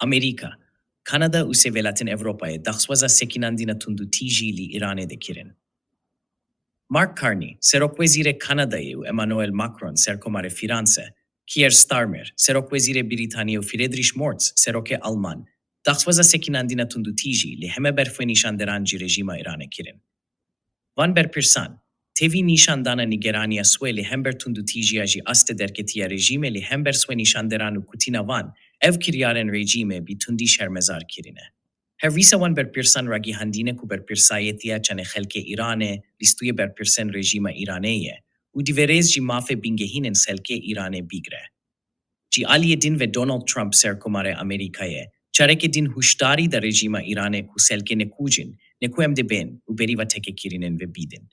Amerika, Kanada u Sevelatin Evropa'ya daxwaza sekinandina tundu tiji li İran'e de kirin. Mark Carney, Serokvezîrê Kanadayê û Emmanuel Macron serkomarê Fîranse, Keir Starmer, Serokvezîrê Brîtanî û Friedrich Merz, Serokê Alman, daxwaza sekinandina tundutî jî li heme berfê nîşanderan jî rejîma Îranê kirin. Van berpirsan, tevî nîşandana nîgeraniya swê li hember tundutîjiya jî aste derketiya rejîmê li hember swê nîşanderan û kutîna van, ev kiryarên rejîmê bî tundî şermezar kirine. Hervîsa wan berpirsan ra gihandîne ku berpirsayetiya çane xelkê Îranê lîstûyê berpirsên rejîma Îranê ye û divêrêz jî mafê bîngehînên selkê Îranê bîgire. Jî aliyê din ve Donald Trump serkomarê Amerîkayê, çarekê din huşdarî da rejîma Îranê ku selkê nekûjin, neku em dibên û berîva tekekirînên ve bîdin.